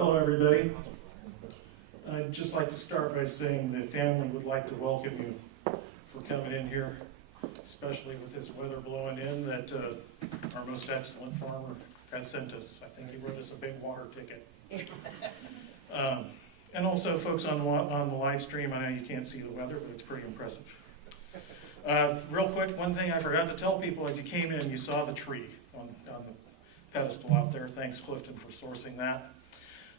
Hello, everybody. I'd just like to start by saying the family would like to welcome you for coming in here, especially with this weather blowing in that our most excellent farmer has sent us. I think he wrote us a big water ticket. And also, folks on the live stream, I know you can't see the weather, but it's pretty impressive. Real quick, one thing I forgot to tell people as you came in, you saw the tree on the pedestal out there. Thanks, Clifton, for sourcing that.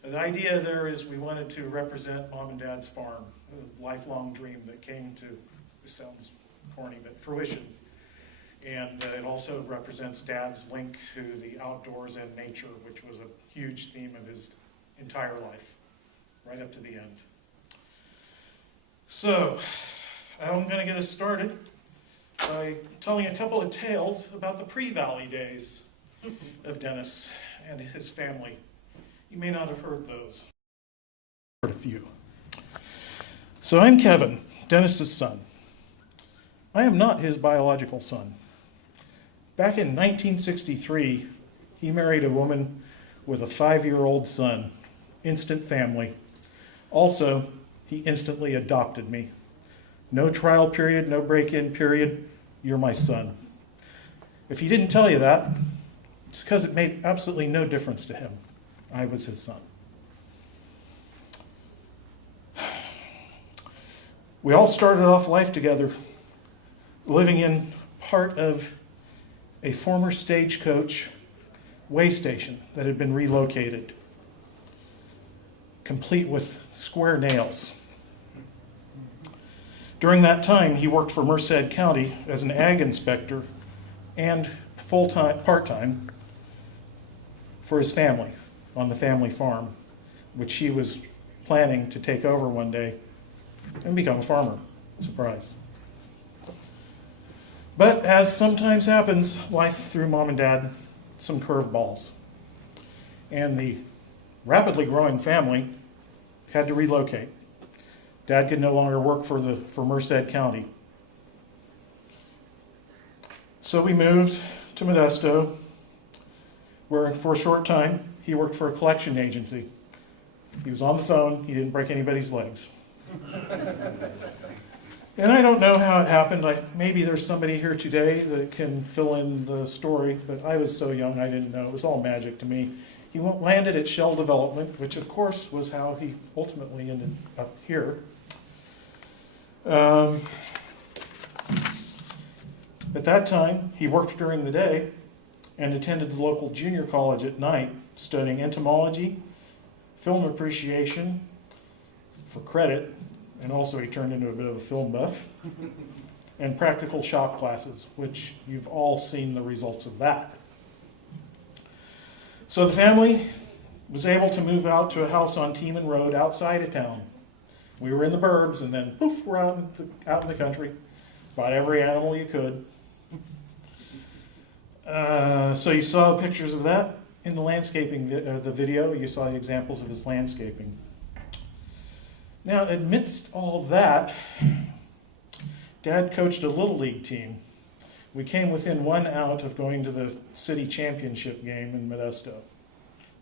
The idea there is we wanted to represent Mom and Dad's farm, a lifelong dream that came to, it sounds corny, but fruition. And it also represents Dad's link to the outdoors and nature, which was a huge theme of his entire life, right up to the end. So, I'm going to get us started by telling a couple of tales about the pre-Valley days of Dennis and his family. You may not have heard those. Heard a few. So I'm Kevin, Dennis's son. I am not his biological son. Back in 1963, he married a woman with a 5-year-old son, instant family. Also, he instantly adopted me. No trial period, no break-in period, you're my son. If he didn't tell you that, it's because it made absolutely no difference to him. I was his son. We all started off life together, living in part of a former stagecoach way station that had been relocated, complete with square nails. During that time, he worked for Merced County as an ag inspector and full-time, part-time for his family on the family farm, which he was planning to take over one day and become a farmer. Surprise. But as sometimes happens, life threw Mom and Dad some curveballs. And the rapidly growing family had to relocate. Dad could no longer work for Merced County. So we moved to Modesto, where for a short time he worked for a collection agency. He was on the phone, he didn't break anybody's legs. And I don't know how it happened. Maybe there's somebody here today that can fill in the story, but I was so young I didn't know. It was all magic to me. He landed at Shell Development, which of course was how he ultimately ended up here. At that time, he worked during the day and attended the local junior college at night, studying entomology, film appreciation for credit, and also he turned into a bit of a film buff, and practical shop classes, which you've all seen the results of that. So the family was able to move out to a house on Tiemann Road outside of town. We were in the burbs, and then poof, we're out in the country. Bought every animal you could. So you saw pictures of that in the landscaping, the video. You saw the examples of his landscaping. Now, amidst all that, Dad coached a Little League team. We came within 1 out of going to the city championship game in Modesto.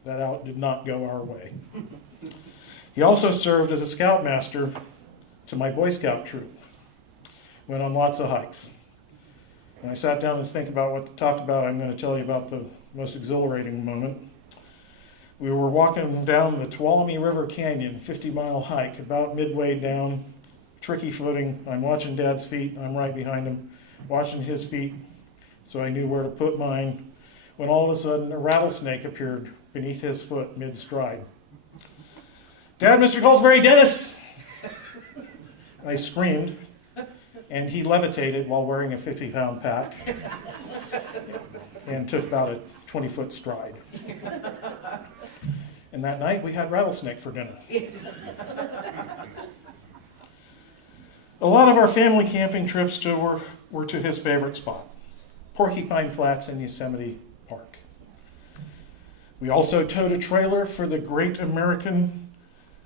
That out did not go our way. He also served as a scoutmaster to my Boy Scout troop. Went on lots of hikes. When I sat down to think about what to talk about, I'm going to tell you about the most exhilarating moment. We were walking down the Tuolumne River Canyon, 50-mile hike, about midway down, tricky footing. I'm watching Dad's feet. I'm right behind him, watching his feet, so I knew where to put mine, when all of a sudden a rattlesnake appeared beneath his foot mid-stride. "Dad, Mr. Goldsberry, Dennis!" I screamed, and he levitated while wearing a 50-pound pack and took about a 20-foot stride. And that night we had rattlesnake for dinner. A lot of our family camping trips were to his favorite spot, Porcupine Flats in Yosemite Park. We also towed a trailer for the Great American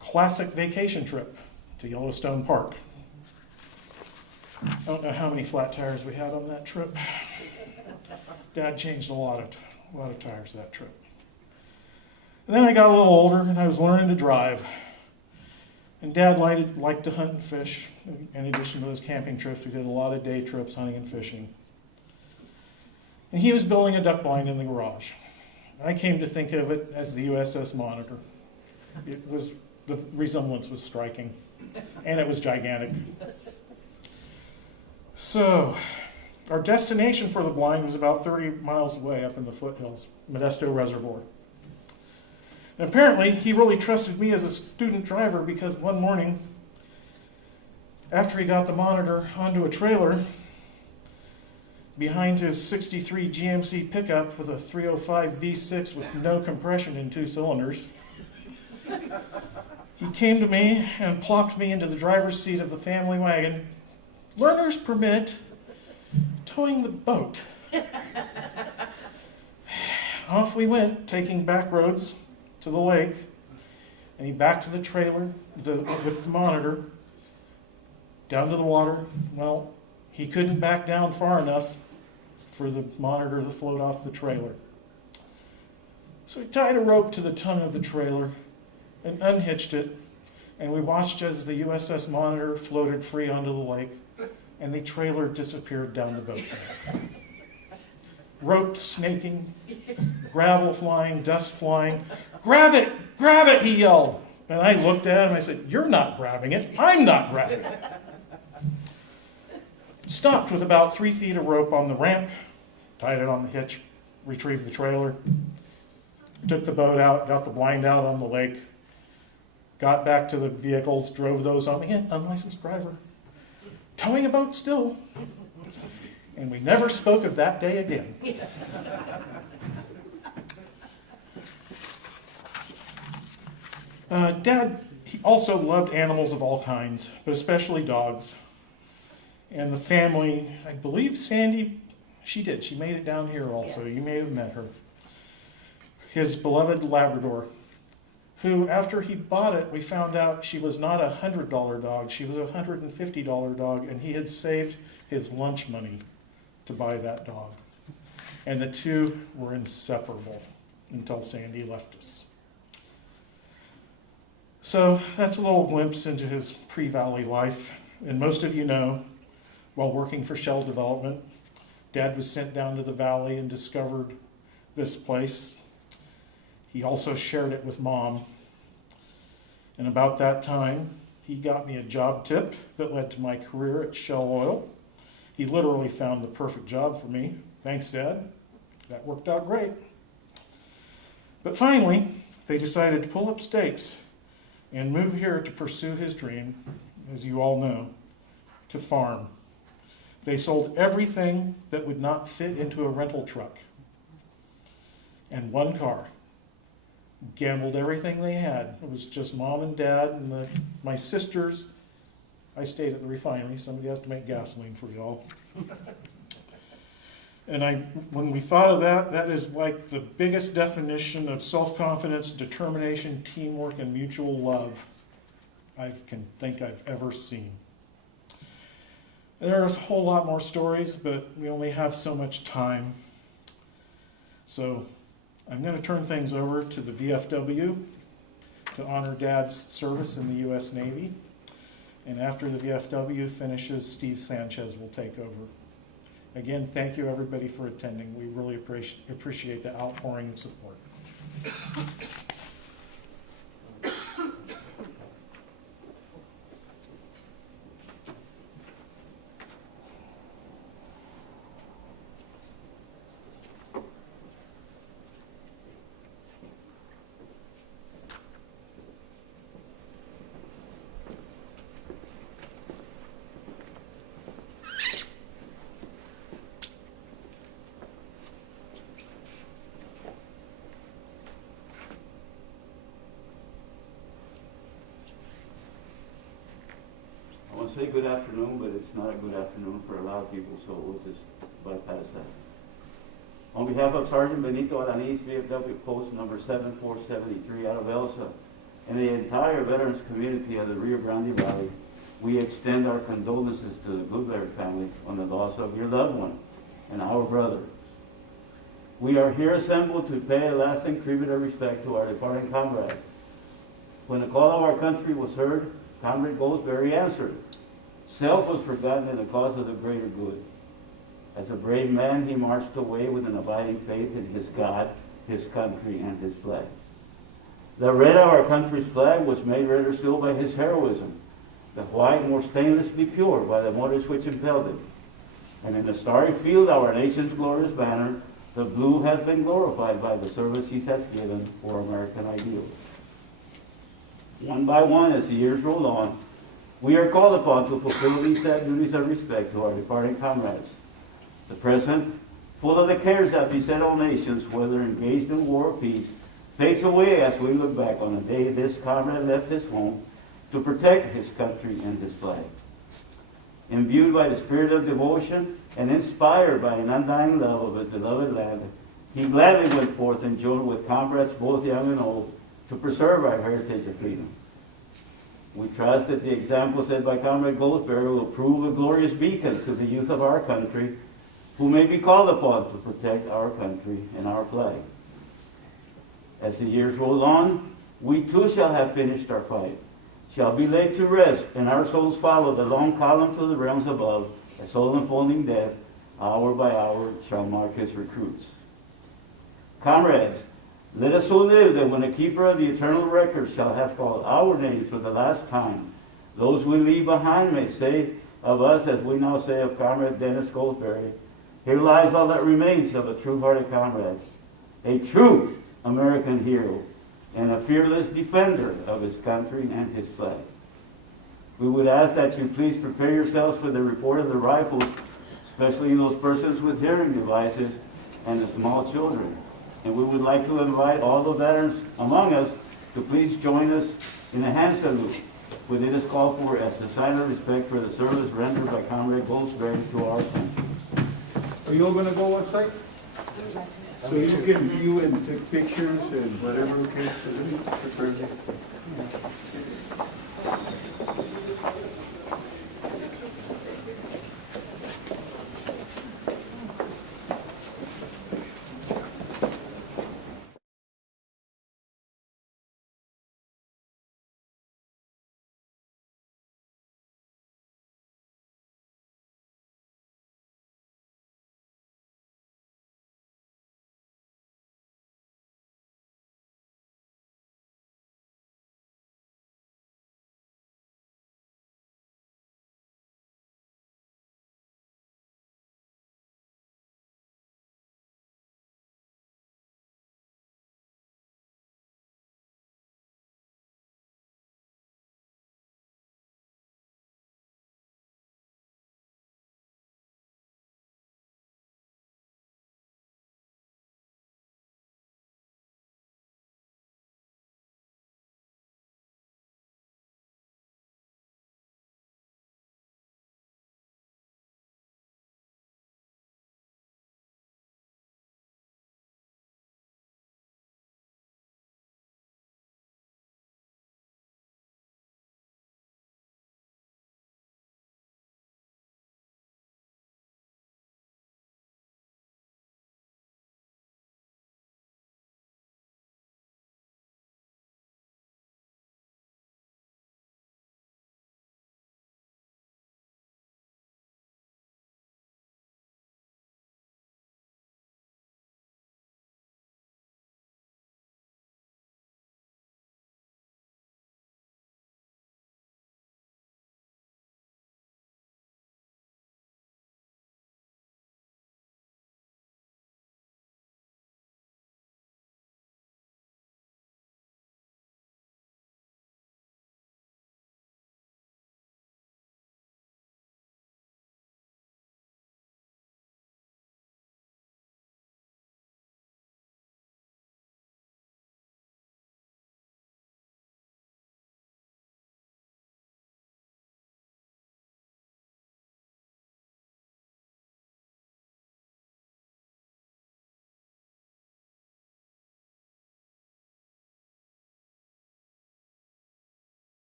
Classic vacation trip to Yellowstone Park. I don't know how many flat tires we had on that trip. Dad changed a lot of tires that trip. And then I got a little older and I was learning to drive. And Dad liked to hunt and fish. In addition to those camping trips, we did a lot of day trips hunting and fishing. And he was building a duck blind in the garage. I came to think of it as the USS Monitor. The resemblance was striking, and it was gigantic. So, our destination for the blind was about 30 miles away up in the foothills, Modesto Reservoir. And apparently, he really trusted me as a student driver because one morning, after he got the Monitor onto a trailer, behind his 63 GMC pickup with a 305 V6 with no compression in 2 cylinders, he came to me and plopped me into the driver's seat of the family wagon. Learner's permit, towing the boat. Off we went, taking back roads to the lake, and he backed to the trailer with the Monitor, down to the water. Well, he couldn't back down far enough for the Monitor to float off the trailer. So he tied a rope to the tongue of the trailer and unhitched it, and we watched as the USS Monitor floated free onto the lake, and the trailer disappeared down the boat. Rope snaking, gravel flying, dust flying. "Grab it," he yelled. And I looked at him and I said, "You're not grabbing it, I'm not grabbing it." Stopped with about 3 feet of rope on the ramp, tied it on the hitch, retrieved the trailer, took the boat out, got the blind out on the lake, got back to the vehicles, drove those on. Again, unlicensed driver. Towing a boat still. And we never spoke of that day again. Dad, he also loved animals of all kinds, but especially dogs. And the family, I believe Sandy, she did. She made it down here also. Yes. You may have met her. His beloved Labrador, who after he bought it, we found out she was not a $100 dog. She was a $150 dog, and he had saved his lunch money to buy that dog. And the two were inseparable until Sandy left us. So that's a little glimpse into his pre-Valley life. And most of you know, while working for Shell Development, Dad was sent down to the valley and discovered this place. He also shared it with Mom. And about that time, he got me a job tip that led to my career at Shell Oil. He literally found the perfect job for me. Thanks, Dad. That worked out great. But finally, they decided to pull up stakes and move here to pursue his dream, as you all know, to farm. They sold everything that would not fit into a rental truck and one car. Gambled everything they had. It was just Mom and Dad and my sisters. I stayed at the refinery. Somebody has to make gasoline for y'all. And when we thought of that, that is like the biggest definition of self-confidence, determination, teamwork, and mutual love I can think I've ever seen. There's a whole lot more stories, but we only have so much time. So I'm going to turn things over to the VFW to honor Dad's service in the U.S. Navy. And after the VFW finishes, Steve Sanchez will take over. Again, thank you everybody for attending. We really appreciate the outpouring of support. Say good afternoon, but it's not a good afternoon for a lot of people, so we'll just bypass that. On behalf of Sergeant Benito Alanis, VFW Post number 7473 out of Elsa, and the entire veterans community of the Rio Grande Valley, we extend our condolences to the Goldsberry family on the loss of your loved one and our brother. We are here assembled to pay a lasting tribute of respect to our departing comrades. When the call of our country was heard, Comrade Goldsberry answered. Self was forgotten in the cause of the greater good. As a brave man, he marched away with an abiding faith in his God, his country, and his flag. The red of our country's flag was made redder still by his heroism, the white more stainlessly pure by the motives which impelled it. And in the starry field of our nation's glorious banner, the blue has been glorified by the service he has given for American ideals. One by one, as the years roll on, we are called upon to fulfill these sad duties of respect to our departing comrades. The present, full of the cares that beset all nations, whether engaged in war or peace, fades away as we look back on the day this comrade left his home to protect his country and his flag. Imbued by the spirit of devotion and inspired by an undying love of his beloved land, he gladly went forth and joined with comrades both young and old to preserve our heritage of freedom. We trust that the example set by Comrade Goldsberry will prove a glorious beacon to the youth of our country who may be called upon to protect our country and our flag. As the years roll on, we too shall have finished our fight, shall be laid to rest, and our souls follow the long column to the realms above, as soul unfolding death, hour by hour, shall mark his recruits. Comrades, let us so live that when the keeper of the eternal record shall have called our names for the last time, those we leave behind may say of us as we now say of Comrade Dennis Goldsberry, here lies all that remains of a true-hearted comrade, a true American hero, and a fearless defender of his country and his flag. We would ask that you please prepare yourselves for the report of the rifles, especially those persons with hearing devices and the small children. And we would like to invite all the veterans among us to please join us in a hand salute when it is called for as a sign of respect for the service rendered by Comrade Goldsberry to our country. Are you all going to go on site? So you can view and take pictures and whatever, okay?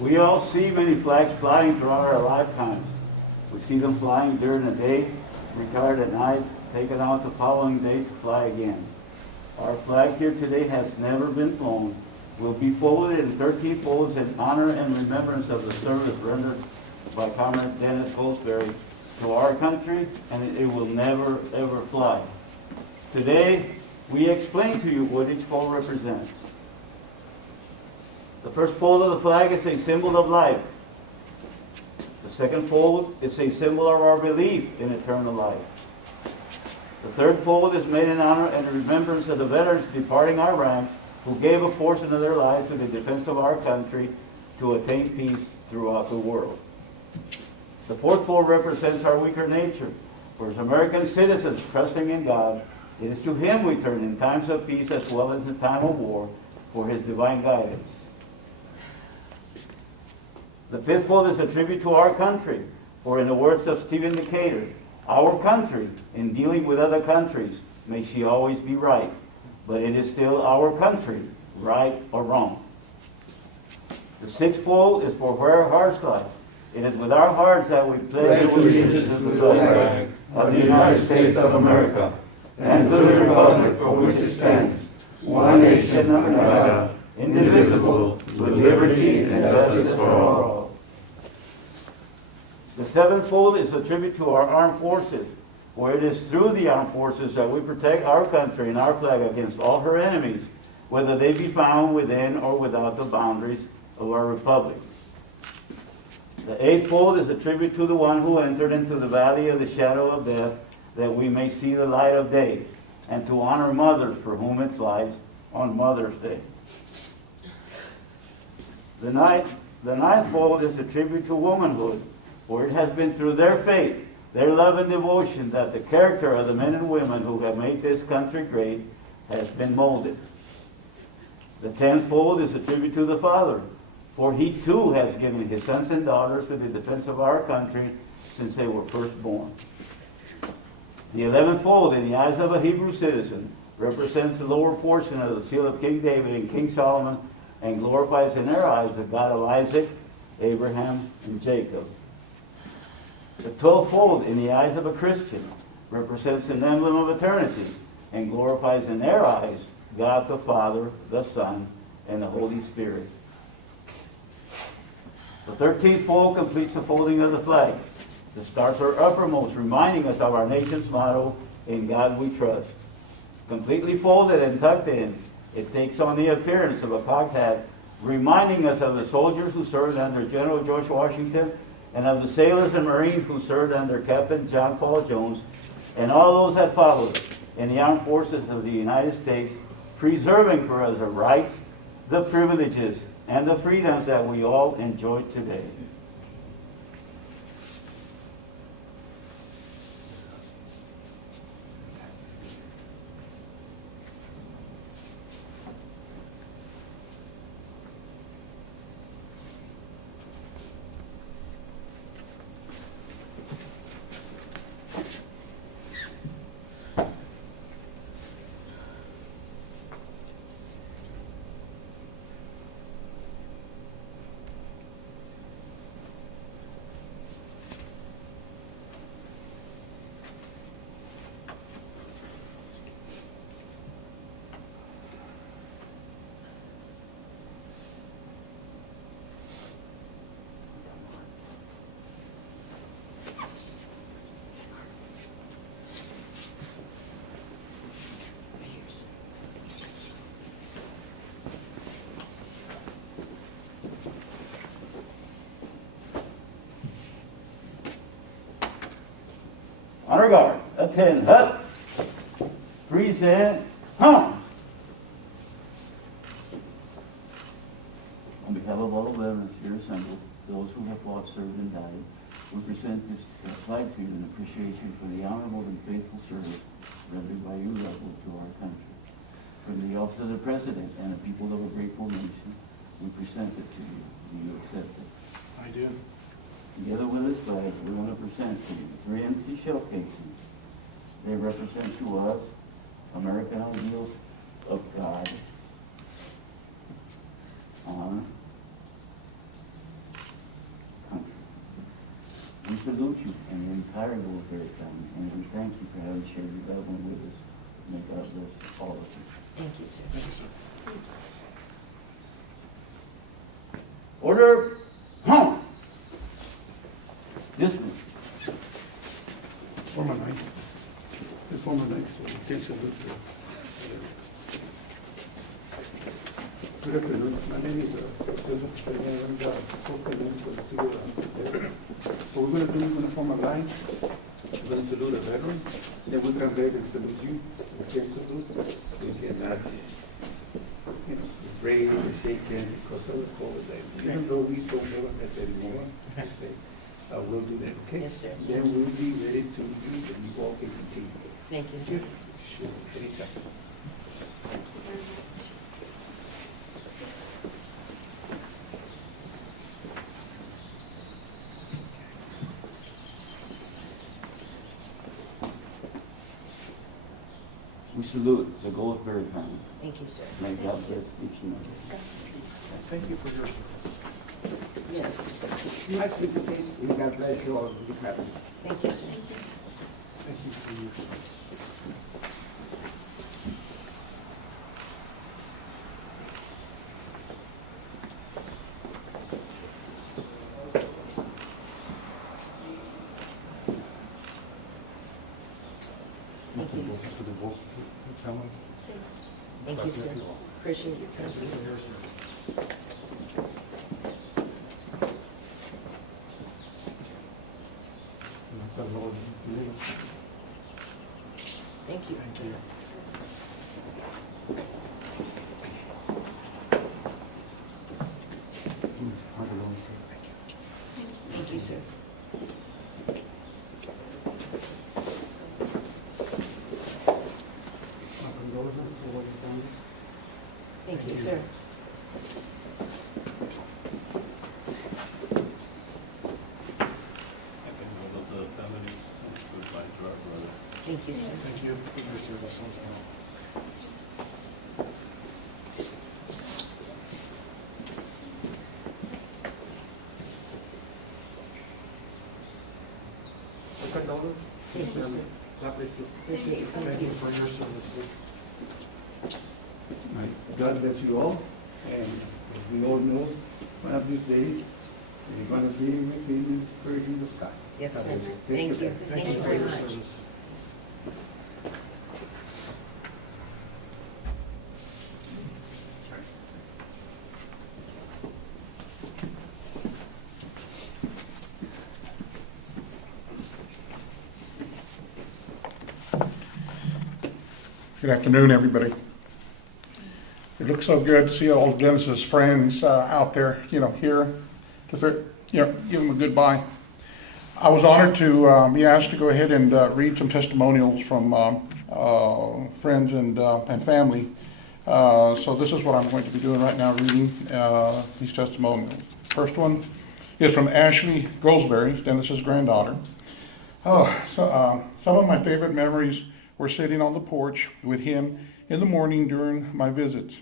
We all see many flags flying throughout our lifetimes. We see them flying during the day, retired at night, taken out the following day to fly again. Our flag here today has never been flown, will be folded in 13 folds in honor and remembrance of the service rendered by Comrade Dennis Goldsberry to our country, and it will never, ever fly. Today, we explain to you what each fold represents. The first fold of the flag is a symbol of life. The second fold is a symbol of our belief in eternal life. The third fold is made in honor and remembrance of the veterans departing our ranks who gave a portion of their lives to the defense of our country to attain peace throughout the world. The fourth fold represents our weaker nature. For as American citizens trusting in God, it is to Him we turn in times of peace as well as in time of war for His divine guidance. The fifth fold is a tribute to our country, for in the words of Stephen Decatur, our country, in dealing with other countries, may she always be right, but it is still our country, right or wrong. The sixth fold is for where our hearts lie. It is with our hearts that we pledge allegiance to the flag of the United States of America and to the republic for which it stands, one nation under God, indivisible, with liberty and justice for all. The seventh fold is a tribute to our armed forces, where it is through the armed forces that we protect our country and our flag against all her enemies, whether they be found within or without the boundaries of our republic. The eighth fold is a tribute to the one who entered into the valley of the shadow of death, that we may see the light of day, and to honor mothers for whom it flies on Mother's Day. The ninth fold is a tribute to womanhood, for it has been through their faith, their love and devotion, that the character of the men and women who have made this country great has been molded. The 10th fold is a tribute to the Father, for He too has given His sons and daughters to the defense of our country since they were first born. The 11th fold, in the eyes of a Hebrew citizen, represents the lower portion of the seal of King David and King Solomon, and glorifies in their eyes the God of Isaac, Abraham, and Jacob. The 12th fold, in the eyes of a Christian, represents an emblem of eternity, and glorifies in their eyes God the Father, the Son, and the Holy Spirit. The 13th fold completes the folding of the flag. The stars are uppermost, reminding us of our nation's motto, "In God we trust." Completely folded and tucked in, it takes on the appearance of a cocked hat, reminding us of the soldiers who served under General George Washington, and of the sailors and Marines who served under Captain John Paul Jones, and all those that followed in the armed forces of the United States, preserving for us the rights, the privileges, and the freedoms that we all enjoy today. Honor guard, attend, hut, present, home. On behalf of all veterans here assembled, those who have fought, served, and died, we present this flag to you in appreciation for the honorable and faithful service rendered by you rebels to our country. From the office of the President and the people of a grateful nation, we present it to you. Do you accept it? I do. Together with this flag, we want to present to you 3 empty shell casings. They represent to us American ideals of God, honor, country. We salute you and your entire military family, and we thank you for having shared your loved one with us. May God bless all of you. Thank you, sir. Thank you, sir. Order, home. Dismiss. Former night. The former night, so you can salute her. Good afternoon. My name is Joseph Pereira. I'm the co-president for the city of Goldsberry. So we're going to do, we're going to form a line. We're going to salute a veteran. Then we can wave and salute you. We can salute. We cannot, raise and shake hands because of the COVID. Even though we don't have that anymore, we'll do that, okay? Yes, sir. Then we'll be ready to use and you all can continue. Thank you, sir. Sure, anytime. We salute the Goldsberry family. Thank you, sir. May God bless each and every. Thank you for your support. Yes. Next with the case, and God bless you all. Be happy. Thank you, sir. Thank you for your support. Thank you. Thank you, sir. Appreciate it. Thank you. Thank you. Thank you. Thank you, sir. Thank you, sir. Thank you, sir. Thank you for your service. Thank you, sir. God bless you. Appreciate it. Thank you for your service. God bless you all, and as we all know, one of these days, you're gonna be with him in spirit in the sky. Yes, God sir. bless you. Thank you. Thank you for very your much. service. Good afternoon, everybody. It looks so good to see all of Dennis's friends out there, here, to, give them a goodbye. I was honored to be asked to go ahead and read some testimonials from friends and family. So this is what I'm going to be doing right now, reading these testimonials. First one is from Ashley Goldsberry, Dennis's granddaughter. Some of my favorite memories were sitting on the porch with him in the morning during my visits.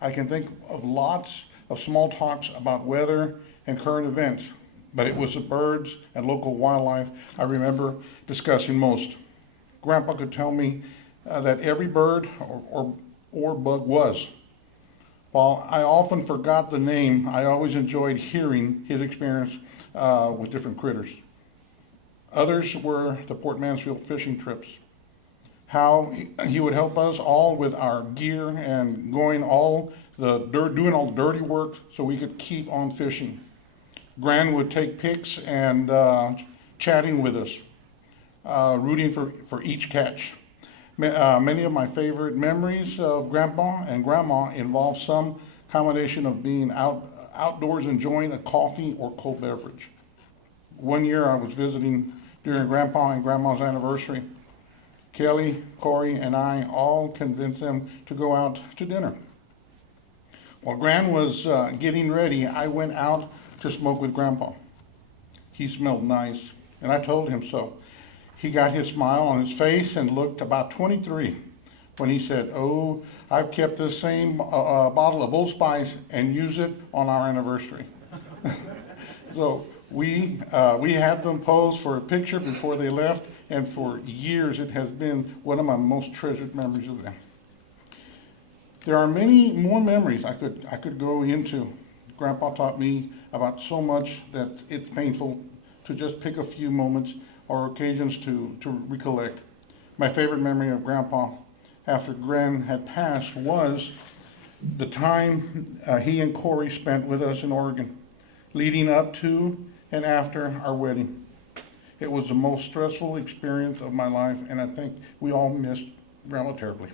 I can think of lots of small talks about weather and current events, but it was the birds and local wildlife I remember discussing most. Grandpa could tell me that every bird or bug was. While I often forgot the name, I always enjoyed hearing his experience with different critters. Others were the Port Mansfield fishing trips. How he would help us all with our gear and doing all the dirty work so we could keep on fishing. Gran would take pics and chatting with us. rooting for each catch. Many of my favorite memories of Grandpa and Grandma involve some combination of being outdoors enjoying a coffee or cold beverage. One year I was visiting during Grandpa and Grandma's anniversary. Kelly, Corey, and I all convinced them to go out to dinner. While Gran was getting ready, I went out to smoke with Grandpa. He smelled nice, and I told him so. He got his smile on his face and looked about 23 when he said, "Oh, I've kept this same bottle of Old Spice and use it on our anniversary." So we had them pose for a picture before they left, and for years it has been one of my most treasured memories of them. There are many more memories I could go into. Grandpa taught me about so much that it's painful to just pick a few moments or occasions to recollect. My favorite memory of Grandpa after Gran had passed was the time he and Corey spent with us in Oregon, leading up to and after our wedding. It was the most stressful experience of my life, and I think we all missed Grandma terribly.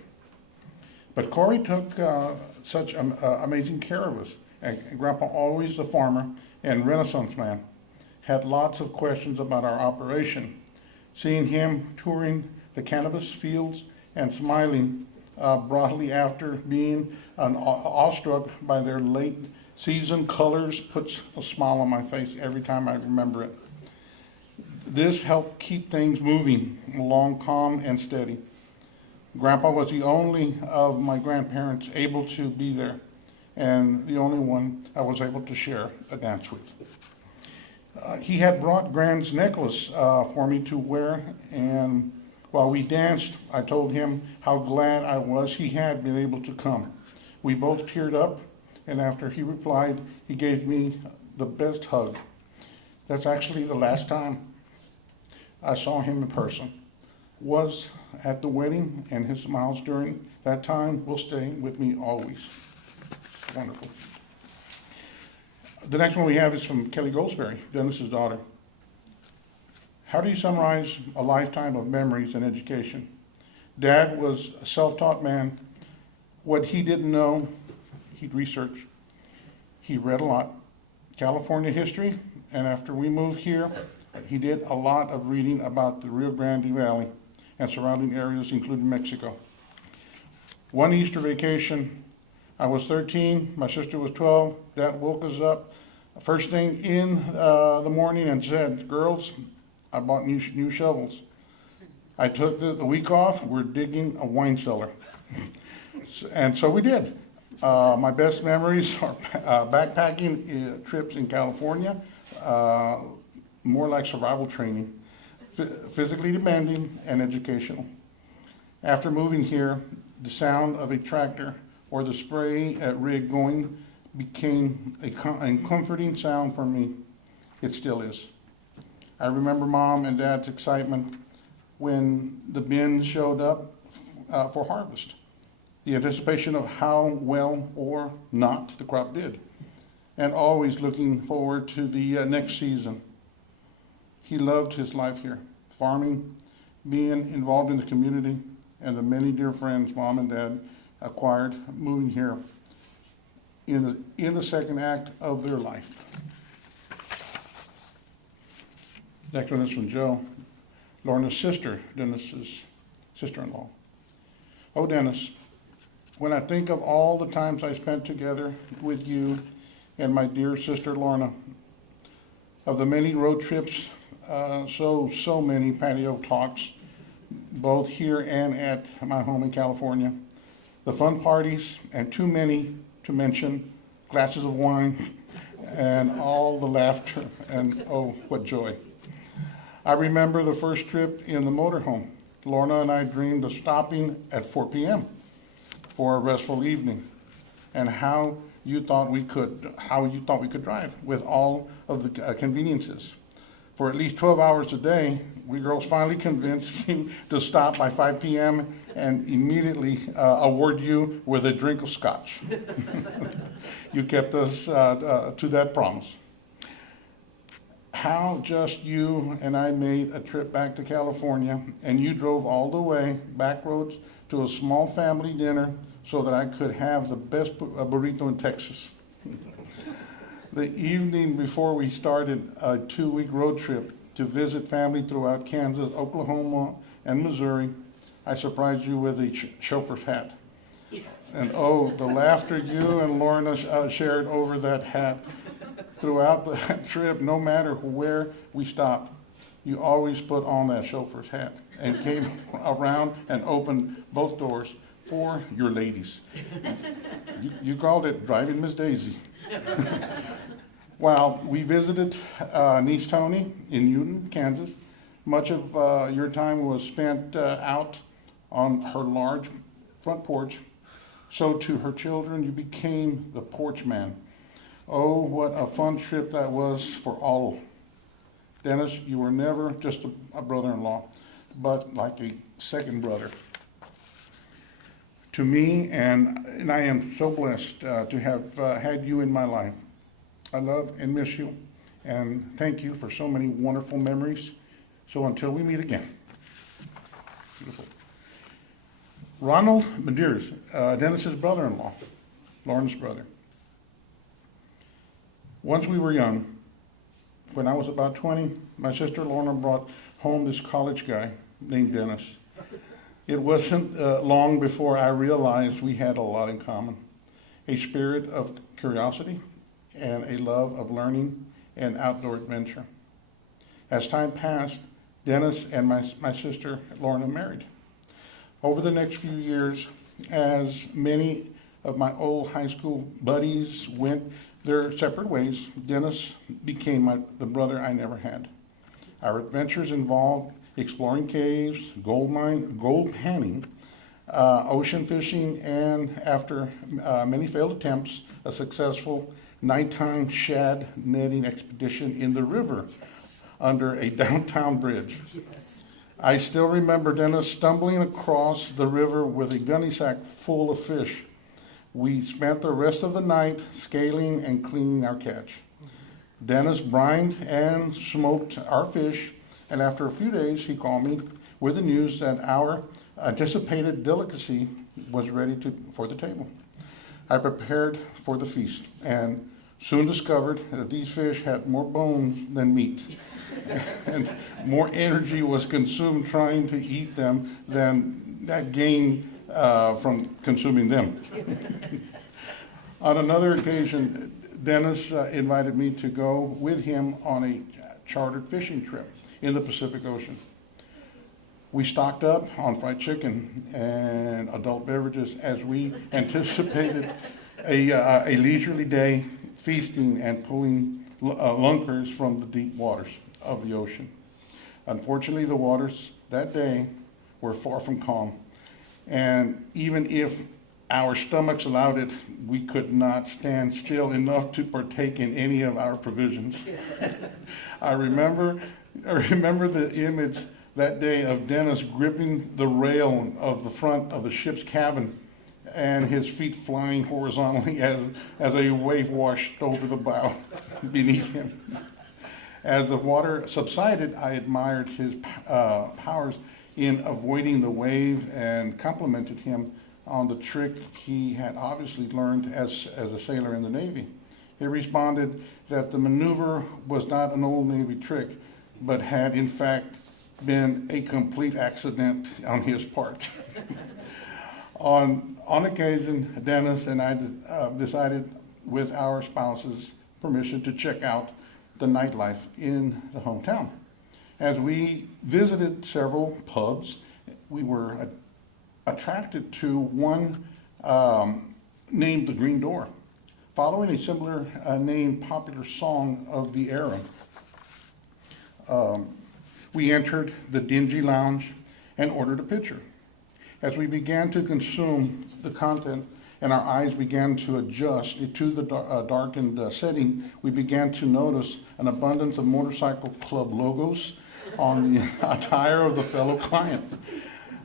But Corey took such amazing care of us, and Grandpa, always the farmer and Renaissance man, had lots of questions about our operation. Seeing him touring the cannabis fields and smiling broadly after being awestruck by their late season colors puts a smile on my face every time I remember it. This helped keep things moving along calm and steady. Grandpa was the only of my grandparents able to be there, and the only one I was able to share a dance with. He had brought Gran's necklace for me to wear, and while we danced, I told him how glad I was he had been able to come. We both teared up, and after he replied, he gave me the best hug. That's actually the last time I saw him in person. Was at the wedding, and his smiles during that time will stay with me always. Wonderful. The next one we have is from Kelly Goldsberry, Dennis's daughter. How do you summarize a lifetime of memories and education? Dad was a self-taught man. What he didn't know, he'd research. He read a lot. California history, and after we moved here, he did a lot of reading about the Rio Grande Valley and surrounding areas, including Mexico. One Easter vacation, I was 13, my sister was 12. Dad woke us up first thing in the morning and said, "Girls, I bought new shovels." I took the week off. We're digging a wine cellar. And so we did. My best memories are backpacking trips in California, more like survival training, physically demanding and educational. After moving here, the sound of a tractor or the spray rig going became a comforting sound for me. It still is. I remember Mom and Dad's excitement when the bins showed up for harvest. The anticipation of how well or not the crop did, and always looking forward to the next season. He loved his life here, farming, being involved in the community, and the many dear friends Mom and Dad acquired moving here in the second act of their life. Next one is from Joe, Lorna's sister, Dennis's sister-in-law. Oh, Dennis, when I think of all the times I spent together with you and my dear sister Lorna, of the many road trips, so many patio talks, both here and at my home in California, the fun parties, and too many to mention, glasses of wine, and all the laughter, and oh, what joy. I remember the first trip in the motorhome. Lorna and I dreamed of stopping at 4 p.m. for a restful evening, and how you thought we could drive with all of the conveniences. For at least 12 hours a day, we girls finally convinced you to stop by 5 p.m. and immediately award you with a drink of scotch. You kept us to that promise. how just you and I made a trip back to California, and you drove all the way back roads to a small family dinner so that I could have the best burrito in Texas. The evening before we started a 2-week road trip to visit family throughout Kansas, Oklahoma, and Missouri, I surprised you with a chauffeur's hat. And oh, the laughter you and Lorna shared over that hat throughout the trip, no matter where we stopped. You always put on that chauffeur's hat and came around and opened both doors for your ladies. You called it driving Miss Daisy. While we visited niece Tony in Newton, Kansas, much of your time was spent out on her large front porch. So to her children, you became the porch man. Oh, what a fun trip that was for all. Dennis, you were never just a brother-in-law, but like a second brother to me, and I am so blessed to have had you in my life. I love and miss you, and thank you for so many wonderful memories. So until we meet again. Beautiful. Ronald Medeiros, Dennis's brother-in-law, Lauren's brother. Once we were young, when I was about 20, my sister Lorna brought home this college guy named Dennis. It wasn't long before I realized we had a lot in common, a spirit of curiosity and a love of learning and outdoor adventure. As time passed, Dennis and my sister Lorna married. Over the next few years, as many of my old high school buddies went their separate ways, Dennis became the brother I never had. Our adventures involved exploring caves, gold panning, ocean fishing, and after many failed attempts, a successful nighttime shad netting expedition in the river under a downtown bridge. Yes. I still remember Dennis stumbling across the river with a gunny sack full of fish. We spent the rest of the night scaling and cleaning our catch. Dennis brined and smoked our fish, and after a few days, he called me with the news that our anticipated delicacy was ready for the table. I prepared for the feast and soon discovered that these fish had more bones than meat, and more energy was consumed trying to eat them than that gain from consuming them. On another occasion, Dennis invited me to go with him on a chartered fishing trip in the Pacific Ocean. We stocked up on fried chicken and adult beverages as we anticipated a leisurely day feasting and pulling lunkers from the deep waters of the ocean. Unfortunately, the waters that day were far from calm, and even if our stomachs allowed it, we could not stand still enough to partake in any of our provisions. I remember the image that day of Dennis gripping the rail of the front of the ship's cabin and his feet flying horizontally as a wave washed over the bow beneath him. As the water subsided, I admired his powers in avoiding the wave and complimented him on the trick he had obviously learned as a sailor in the Navy. He responded that the maneuver was not an old Navy trick, but had in fact been a complete accident on his part. On occasion, Dennis and I decided, with our spouses' permission, to check out the nightlife in the hometown. As we visited several pubs, we were attracted to one named the Green Door, following a similar named popular song of the era. We entered the dingy lounge and ordered a pitcher. As we began to consume the content and our eyes began to adjust to the darkened setting, we began to notice an abundance of motorcycle club logos on the attire of the fellow clients.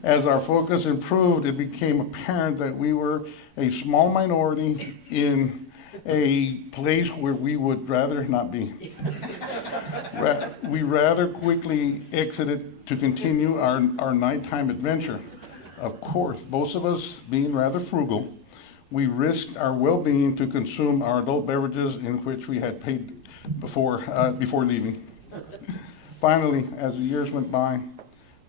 As our focus improved, it became apparent that we were a small minority in a place where we would rather not be. We rather quickly exited to continue our nighttime adventure. Of course, both of us being rather frugal, we risked our well-being to consume our adult beverages in which we had paid before leaving. Finally, as the years went by,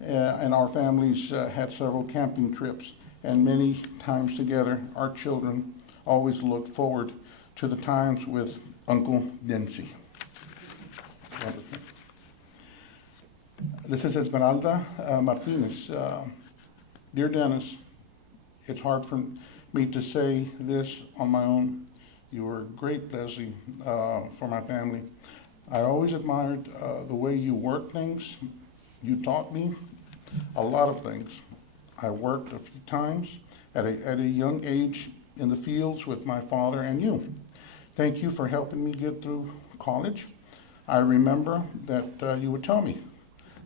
and our families had several camping trips, and many times together, our children always looked forward to the times with Uncle Dency. This is Esmeralda Martinez. Dear Dennis, it's hard for me to say this on my own. You were a great blessing for my family. I always admired the way you work things. You taught me a lot of things. I worked a few times at a young age in the fields with my father and you. Thank you for helping me get through college. I remember that you would tell me,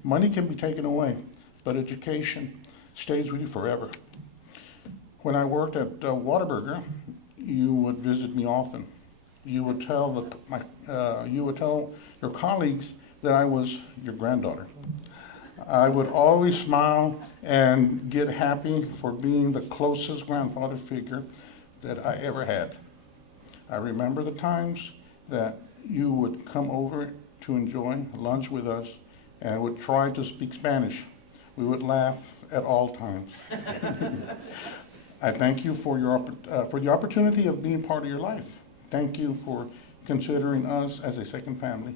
money can be taken away, but education stays with you forever. When I worked at Whataburger, you would visit me often. You would tell your colleagues that I was your granddaughter. I would always smile and get happy for being the closest grandfather figure that I ever had. I remember the times that you would come over to enjoy lunch with us and would try to speak Spanish. We would laugh at all times. I thank you for the opportunity of being part of your life. Thank you for considering us as a second family.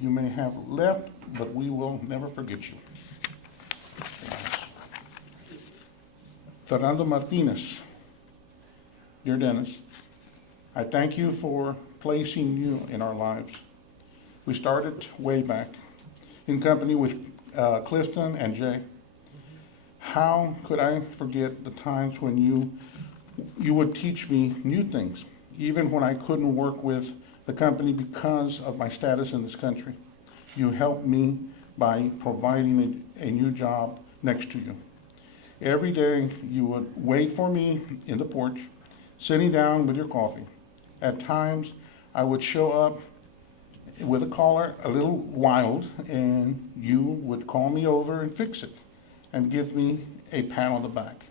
You may have left, but we will never forget you. Fernando Martinez. Dear Dennis, I thank you for placing you in our lives. We started way back in company with Clifton and Jay. How could I forget the times when you would teach me new things, even when I couldn't work with the company because of my status in this country. You helped me by providing a new job next to you. Every day you would wait for me in the porch, sitting down with your coffee. At times I would show up with a collar a little wild, and you would call me over and fix it and give me a pat on the back.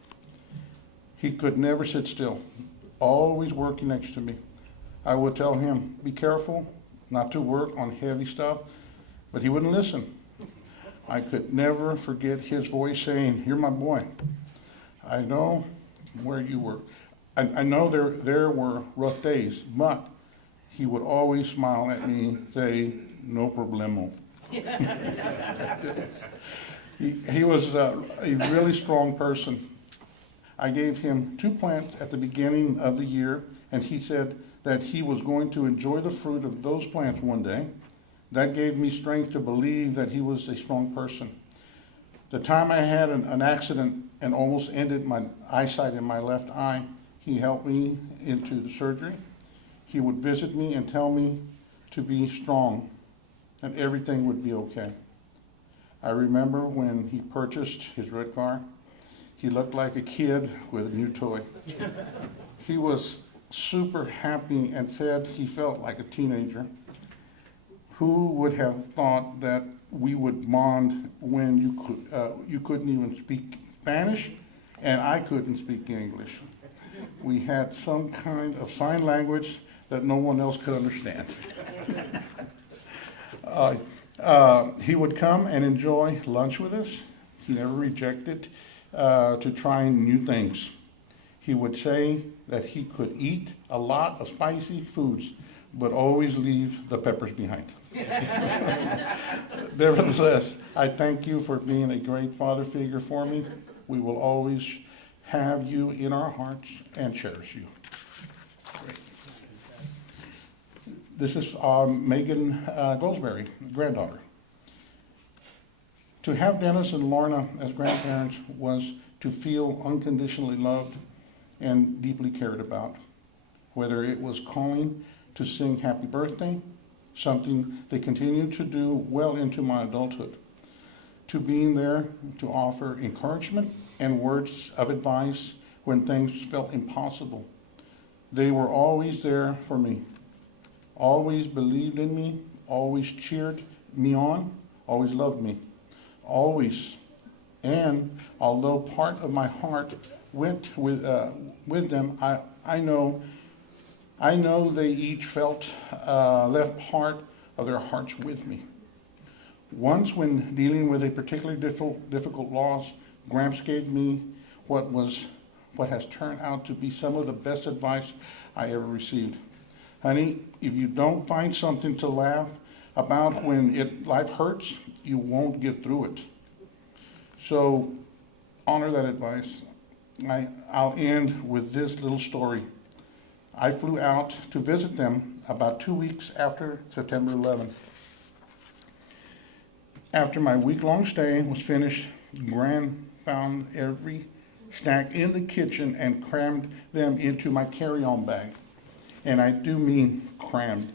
He could never sit still, always working next to me. I would tell him, be careful not to work on heavy stuff, but he wouldn't listen. I could never forget his voice saying, you're my boy. I know where you were. I know there were rough days, but he would always smile at me and say, no problemo. He was a really strong person. I gave him 2 plants at the beginning of the year, and he said that he was going to enjoy the fruit of those plants one day. That gave me strength to believe that he was a strong person. The time I had an accident and almost ended my eyesight in my left eye, he helped me into the surgery. He would visit me and tell me to be strong, and everything would be okay. I remember when he purchased his red car, he looked like a kid with a new toy. He was super happy and said he felt like a teenager. Who would have thought that we would bond when you couldn't even speak Spanish and I couldn't speak English? We had some kind of sign language that no one else could understand. He would come and enjoy lunch with us. He never rejected to trying new things. He would say that he could eat a lot of spicy foods, but always leave the peppers behind. Nevertheless, I thank you for being a great father figure for me. We will always have you in our hearts and cherish you. Great. This is Megan Goldsberry, granddaughter. To have Dennis and Lorna as grandparents was to feel unconditionally loved and deeply cared about, whether it was calling to sing happy birthday, something they continued to do well into my adulthood, to being there to offer encouragement and words of advice when things felt impossible, They were always there for me, always believed in me, always cheered me on, always loved me, always. And although part of my heart went with them, I know they each felt left part of their hearts with me. Once, when dealing with a particularly difficult loss, Gramps gave me what has turned out to be some of the best advice I ever received. Honey, if you don't find something to laugh about when life hurts, you won't get through it. So honor that advice. I'll end with this little story. I flew out to visit them about 2 weeks after September 11th. After my week-long stay was finished, Gran found every snack in the kitchen and crammed them into my carry-on bag. And I do mean crammed.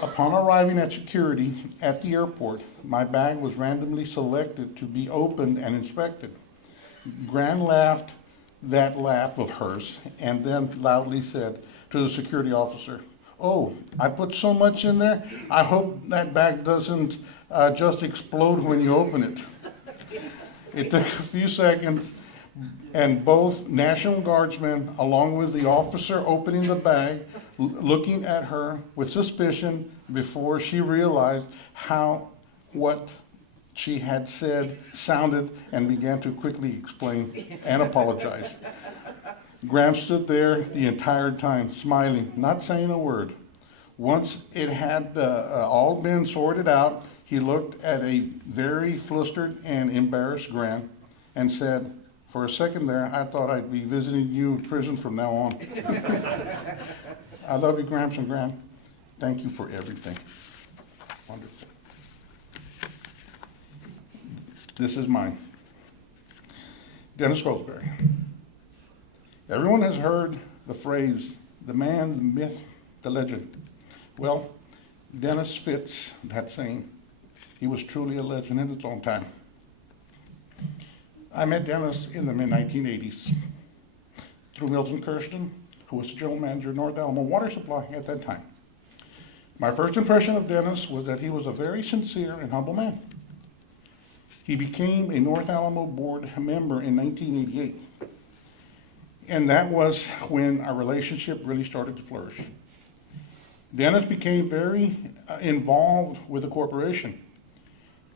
Upon arriving at security at the airport, my bag was randomly selected to be opened and inspected. Gran laughed that laugh of hers and then loudly said to the security officer, "Oh, I put so much in there, I hope that bag doesn't just explode when you open it." It took a few seconds, and both National Guardsmen, along with the officer opening the bag, looking at her with suspicion before she realized what she had said sounded, and began to quickly explain and apologize. Graham stood there the entire time, smiling, not saying a word. Once it had all been sorted out, he looked at a very flustered and embarrassed Graham and said, "For a second there, I thought I'd be visiting you in prison from now on." I love you, Gramps and Graham. Thank you for everything. Wonderful. This is mine. Dennis Goldsberry. Everyone has heard the phrase, the man, the myth, the legend. Well, Dennis fits that saying. He was truly a legend in its own time. I met Dennis in the mid-1980s through Milton Kirsten, who was the general manager of North Alamo Water Supply at that time. My first impression of Dennis was that he was a very sincere and humble man. He became a North Alamo board member in 1988, and that was when our relationship really started to flourish. Dennis became very involved with the corporation.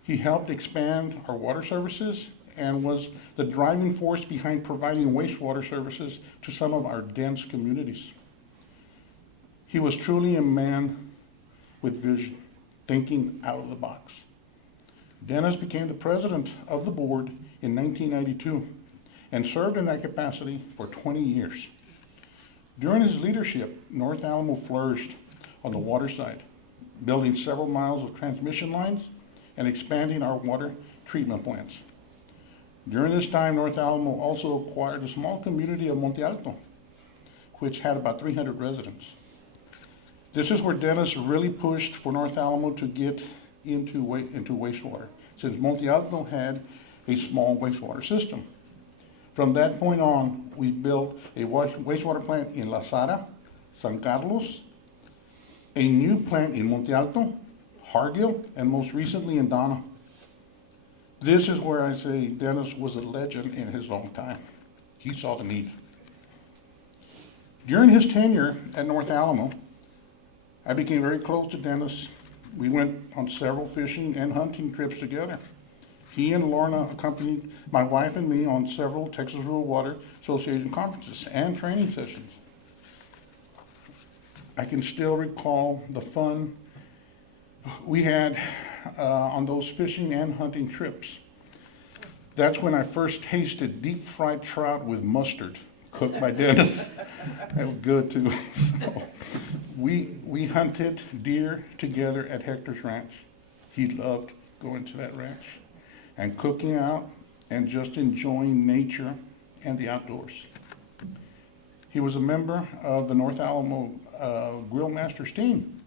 He helped expand our water services and was the driving force behind providing wastewater services to some of our dense communities. He was truly a man with vision, thinking out of the box. Dennis became the president of the board in 1992 and served in that capacity for 20 years. During his leadership, North Alamo flourished on the water side, building several miles of transmission lines and expanding our water treatment plants. During this time, North Alamo also acquired a small community of Monte Alto, which had about 300 residents. This is where Dennis really pushed for North Alamo to get into wastewater, since Monte Alto had a small wastewater system. From that point on, we built a wastewater plant in La Sara, San Carlos, a new plant in Monte Alto, Hargill, and most recently in Donna. This is where I say Dennis was a legend in his own time. He saw the need. During his tenure at North Alamo, I became very close to Dennis. We went on several fishing and hunting trips together. He and Lorna accompanied my wife and me on several Texas Rural Water Association conferences and training sessions. I can still recall the fun we had on those fishing and hunting trips. That's when I first tasted deep fried trout with mustard, cooked by Dennis. That was good too. So we hunted deer together at Hector's Ranch. He loved going to that ranch and cooking out and just enjoying nature and the outdoors. He was a member of the North Alamo Grill Masters team.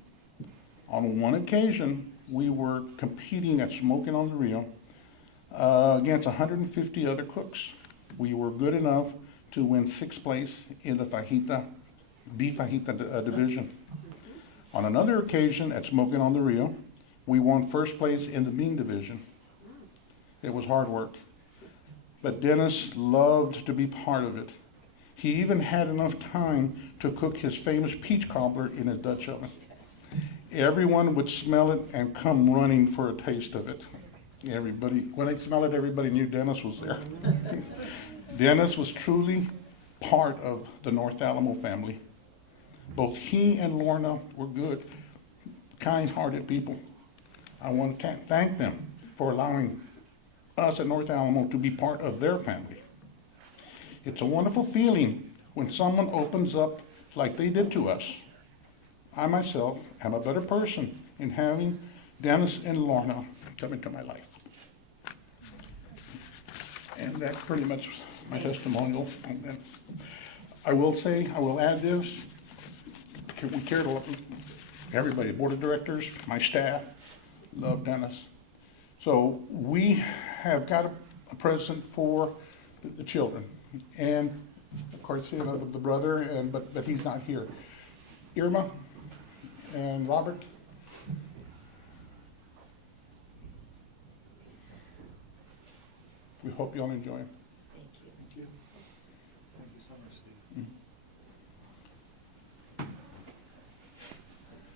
On one occasion, we were competing at Smoking on the Rio against 150 other cooks. We were good enough to win 6th place in the fajita beef fajita division. On another occasion at Smoking on the Rio, we won first place in the bean division. It was hard work, but Dennis loved to be part of it. He even had enough time to cook his famous peach cobbler in his Dutch oven. Everyone would smell it and come running for a taste of it. Everybody, when they smelled it, everybody knew Dennis was there. Dennis was truly part of the North Alamo family. Both he and Lorna were good, kind-hearted people. I want to thank them for allowing us at North Alamo to be part of their family. It's a wonderful feeling when someone opens up like they did to us. I myself am a better person in having Dennis and Lorna come into my life. And that's pretty much my testimonial on that. I will say, I will add this, we cared a lot, everybody, board of directors, my staff, love Dennis. So we have got a present for the children. And of course, you know, the brother, but he's not here. Irma and Robert. We hope you all enjoy them. Thank you. Thank you. Thank you so much, Steve.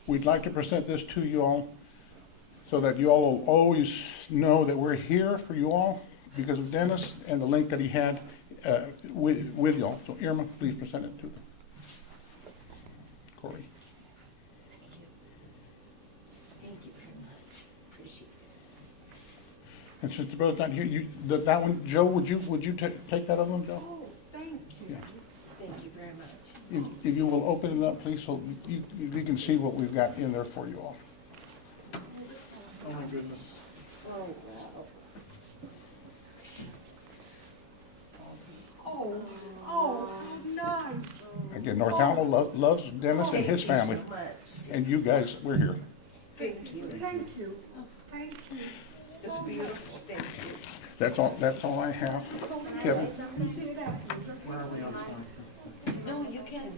We'd like to present this to you all so that you all will always know that we're here for you all because of Dennis and the link that he had with y'all. So Irma, please present it to them. Corey. Thank you very much. Appreciate it. And since the brother's not here, that one, Joe, would you take that other one, Joe? Oh, thank you. Yeah. Thank you very much. If you will open it up, please, so you can see what we've got in there for you all. Oh my goodness. Oh, wow. Oh, nice. Again, North Alamo loves Dennis and his family, Thank you so much. and you guys, we're here. Thank you. Thank you, thank you. It's beautiful. Thank you. That's all I have. Kevin? Where are we on time? No, you can.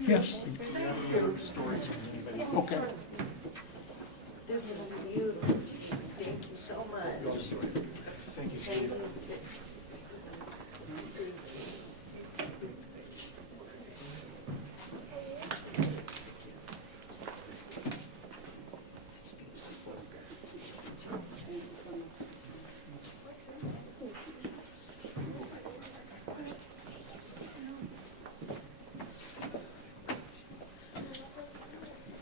Yes. Stories from anybody? Okay. This is beautiful. Steve. Thank you so much. Thank you, Thank Steve. you.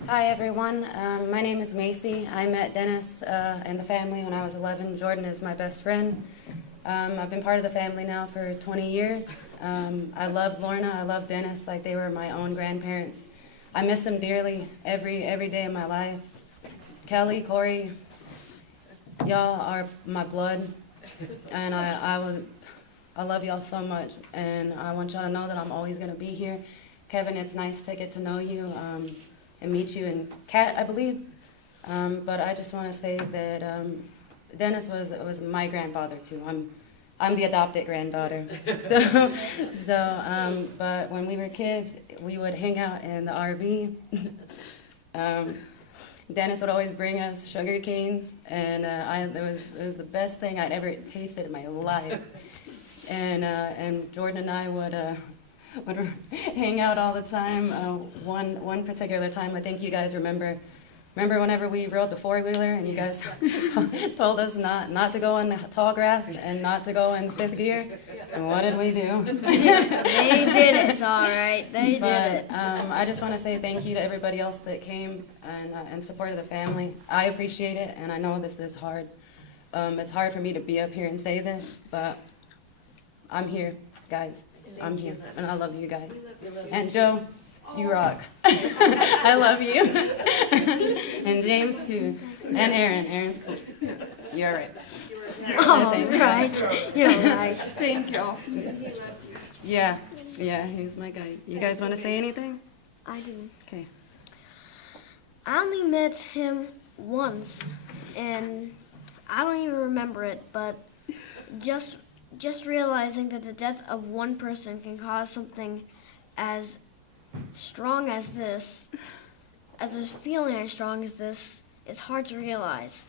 Hi, everyone. My name is Macy. I met Dennis and the family when I was 11. Jordan is my best friend. I've been part of the family now for 20 years. I love Lorna. I love Dennis like they were my own grandparents. I miss them dearly every day of my life. Kelly, Corey, y'all are my blood, and I love y'all so much, and I want y'all to know that I'm always going to be here. Kevin, it's nice to get to know you and meet you, and Kat, I believe. But I just want to say that Dennis was my grandfather too. I'm the adopted granddaughter. But when we were kids, we would hang out in the RV. Dennis would always bring us sugar canes, and it was the best thing I'd ever tasted in my life. And Jordan and I would hang out all the time. One particular time, I think you guys remember whenever we rode the four-wheeler and you guys told us not to go in the tall grass and not to go in fifth gear? And what did we do? They did it, all right. They did it. I just want to say thank you to everybody else that came and supported the family. I appreciate it, and I know this is hard. It's hard for me to be up here and say this, but I'm here, guys. I'm here, and I love you guys. And Joe, you rock. I love you. And James too. And Aaron. Aaron's cool. You're all right. All right. You're right. Thank you. Yeah, he's my guy. You guys want to say anything? I do. Okay. I only met him once, and I don't even remember it, but just realizing that the death of one person can cause something as strong as this, as a feeling as strong as this, it's hard to realize.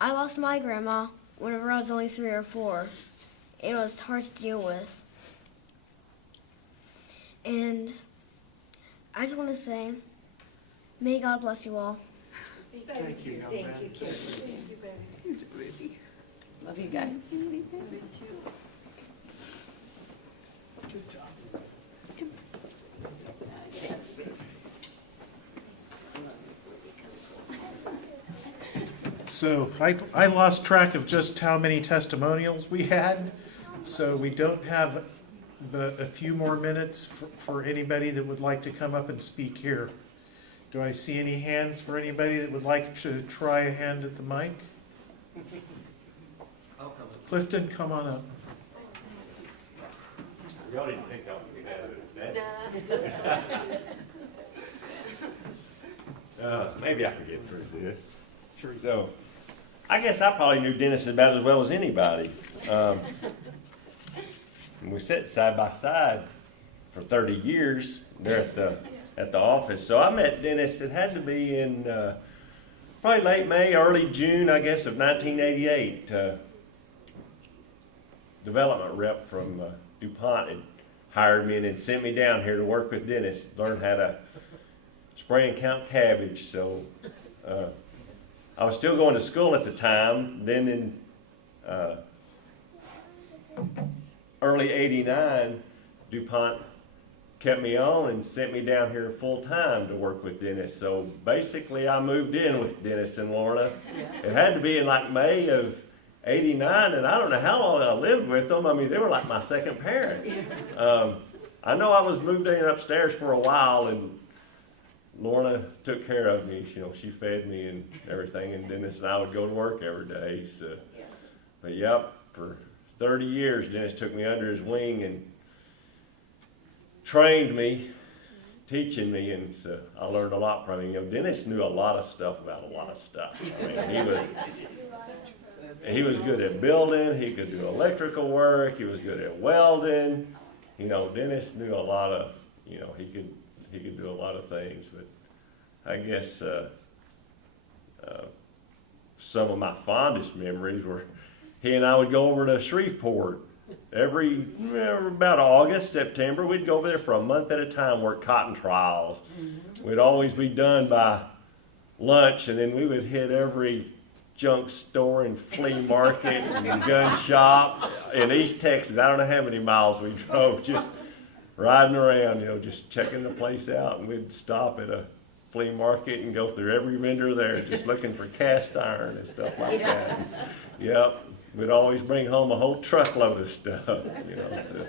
I lost my grandma whenever I was only 3 or 4. It was hard to deal with. And I just want to say, may God bless you all. Thank you, young man. Thank you, Karen. Thank you, baby. Love you guys. So I lost track of just how many testimonials we had, so we don't have but a few more minutes for anybody that would like to come up and speak here. Do I see any hands for anybody that would like to try a hand at the mic? Clifton, come on up. Y'all didn't think I would be that. Maybe I can get through this. Sure. So, I guess I probably knew Dennis about as well as anybody. And we sat side by side for 30 years there at the office. So I met Dennis. It had to be in probably late May, early June, I guess, of 1988. Development rep from DuPont had hired me and then sent me down here to work with Dennis, learn how to spray and count cabbage. So I was still going to school at the time. Then in early '89, DuPont kept me on and sent me down here full time to work with Dennis. So basically I moved in with Dennis and Lorna. It had to be in like May of '89, and I don't know how long I lived with them. I mean, they were like my second parents. I know I was moved in upstairs for a while, and Lorna took care of me. You know, she fed me and everything, and Dennis and I would go to work every day. So, but yep, for 30 years, Dennis took me under his wing and trained me, teaching me, and so I learned a lot from him. You know, Dennis knew a lot of stuff about a lot of stuff. I mean, he was good at building. He could do electrical work. He was good at welding. You know, Dennis knew a lot of, you know, he could do a lot of things. But I guess some of my fondest memories were he and I would go over to Shreveport about August, September. We'd go over there for a month at a time, work cotton trials. We'd always be done by lunch, and then we would hit every junk store and flea market and gun shop in East Texas. I don't know how many miles we drove, just riding around, you know, just checking the place out. And we'd stop at a flea market and go through every vendor there, just looking for cast iron and stuff like that. Yep, we'd always bring home a whole truckload of stuff, you know. So.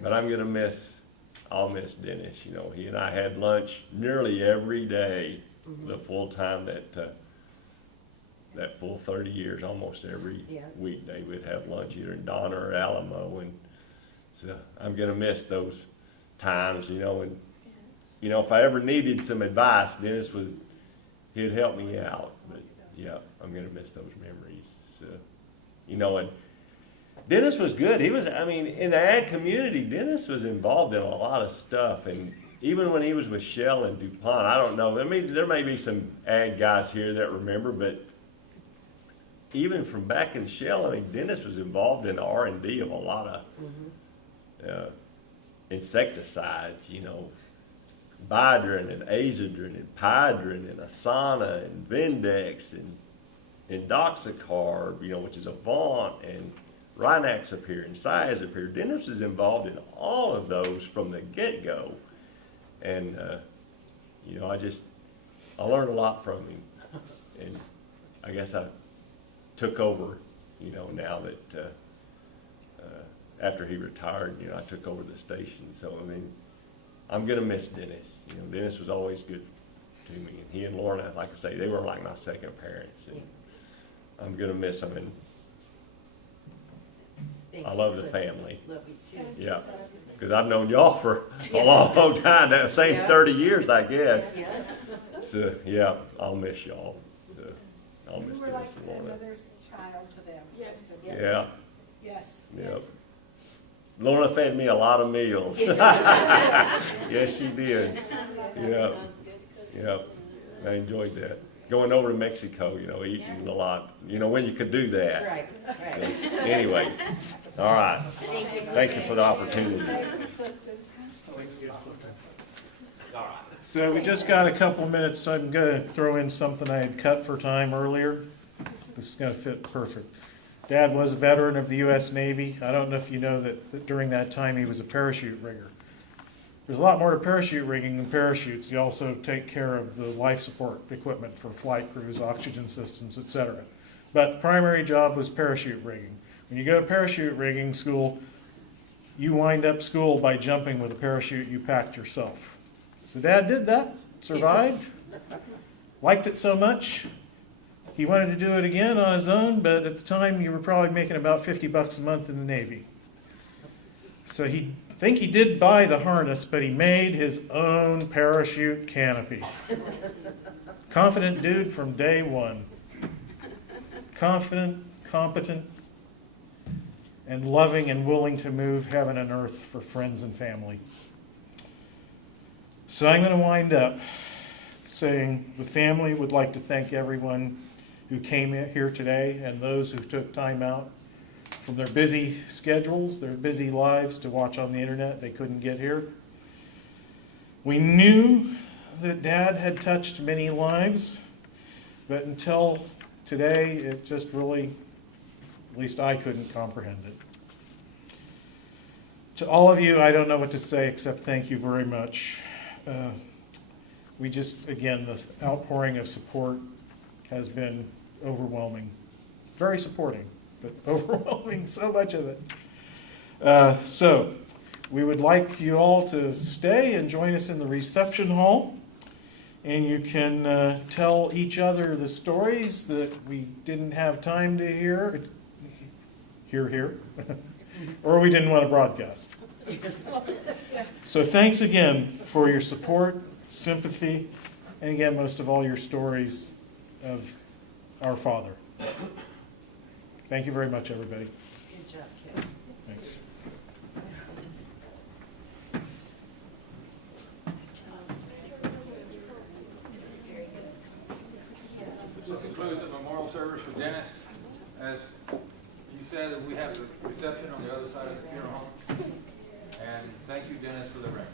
But I'll miss Dennis. You know, he and I had lunch nearly every day, the full time that full 30 years, almost every weekday we'd have lunch either in Donna or Alamo, and so I'm gonna miss those times, you know. And you know, if I ever needed some advice, he'd help me out. But yeah, I'm gonna miss those memories. So, you know, and Dennis was good. He was, I mean, in the ag community, Dennis was involved in a lot of stuff, and even when he was with Shell and DuPont, I don't know, there may be some ag guys here that remember, but even from back in Shell, I mean, Dennis was involved in R&D of a lot of insecticides, you know, Bidrin and Azadrin and Pydrin and Asana and Vindex and Indoxacarb, you know, which is Avant, and Rynaxapyr and Cyazypyr. Dennis is involved in all of those from the get-go. And, you know, I learned a lot from him. And I guess I took over, you know, now that after he retired, you know, I took over the station. So, I mean, I'm going to miss Dennis. You know, Dennis was always good to me. And he and Lorna, like I say, they were like my second parents. And I'm going to miss them. And I love the family. Love you too. Yeah. Because I've known y'all for a long, long time. That same 30 years, I guess. So, yeah, I'll miss y'all. I'll miss Dennis and Lorna. Mother's child to them. Yeah. Yes. Yep. Lorna fed me a lot of meals. Yes, she did. Yeah, yeah, I enjoyed that. Going over to Mexico, eating a lot, when you could do that. Right, So, right. anyways, all right. Thank you for the opportunity. So we just got a couple minutes, so I'm going to throw in something I had cut for time earlier. This is going to fit perfect. Dad was a veteran of the U.S. Navy. I don't know if you know that during that time he was a parachute rigger. There's a lot more to parachute rigging than parachutes. You also take care of the life support equipment for flight crews, oxygen systems, etc. But the primary job was parachute rigging. When you go to parachute rigging school, you wind up school by jumping with a parachute you packed yourself. So Dad did that, survived, liked it so much, he wanted to do it again on his own, but at the time you were probably making about $50 a month in the Navy. So he did buy the harness, but he made his own parachute canopy. Confident dude from day one. Confident, competent, and loving and willing to move heaven and earth for friends and family. So I'm going to wind up saying the family would like to thank everyone who came in here today and those who took time out from their busy schedules, their busy lives to watch on the internet. They couldn't get here. We knew that Dad had touched many lives, but until today, it just really, at least I couldn't comprehend it. To all of you, I don't know what to say except thank you very much. We just, again, the outpouring of support has been overwhelming. Very supporting, but overwhelming, so much of it. So we would like you all to stay and join us in the reception hall. And you can tell each other the stories that we didn't have time to hear, or we didn't want to broadcast. So thanks again for your support, sympathy, and again, most of all, your stories of our Father. Thank you very much, everybody. Good job, Kevin. Thanks. This concludes the memorial service for Dennis. As you said, we have the reception on the other side of the funeral home. And thank you, Dennis, for the ring.